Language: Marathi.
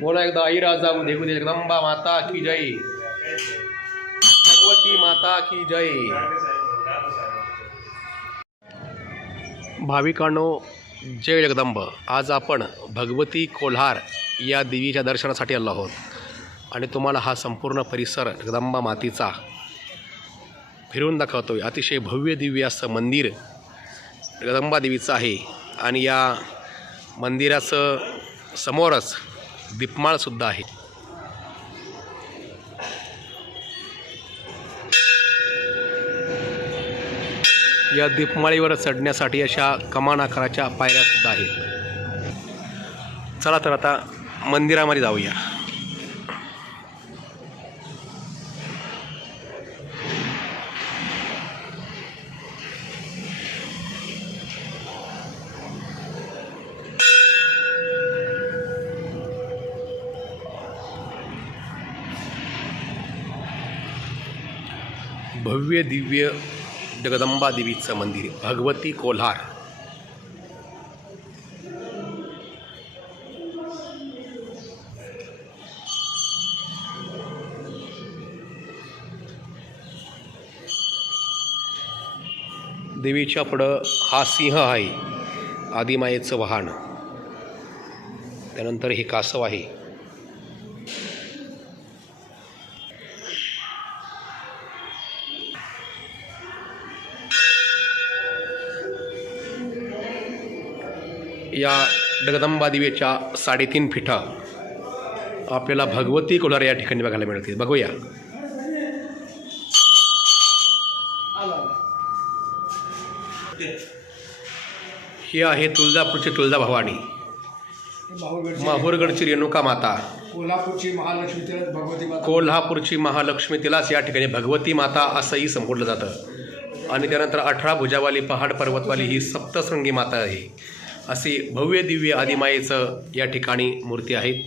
बोला एकदा आई राजा देखू दे जगदंबा माता की जय? भगवती माता की जय? भाविकांनो जय जगदंब. आज आपण भगवती कोल्हार या देवीच्या दर्शनासाठी आलो आहोत. आणि तुम्हाला हा संपूर्ण परिसर जगदंबा मातीचा दाखवतो दाखवतोय. अतिशय भव्य दिव्य असं मंदिर जगदंबा देवीचं आहे. आणि या मंदिराचं समोरच दीपमाळसुद्धा आहे. या दीपमाळीवर चढण्यासाठी अशा कमान आकाराच्या पायऱ्यासुद्धा आहेत. चला तर आता मंदिरामध्ये जाऊया. भव्य दिव्य जगदंबा देवीचं मंदिर भगवती कोल्हार. देवीच्या पुढं हा सिंह आहे आदिमायेचं वाहन. त्यानंतर हे कासव आहे. या जगदंबा देवीच्या साडेतीन फिटा आपल्याला भगवती कोल्हार या ठिकाणी बघायला मिळतील. बघूया. ही आहे तुळजापूरची तुळजा भवानी माहूरगडची रेणुका माता. कोल्हापूरची महालक्ष्मी तिलक भगवती माता. कोल्हापूरची महालक्ष्मी तिलाच या ठिकाणी भगवती माता असंही संबोधलं जातं. आणि त्यानंतर अठरा भुजावाली पहाड पर्वतवाली ही सप्तशृंगी माता आहे. अशी भव्य दिव्य आदिमायेचं या ठिकाणी मूर्ती आहेत.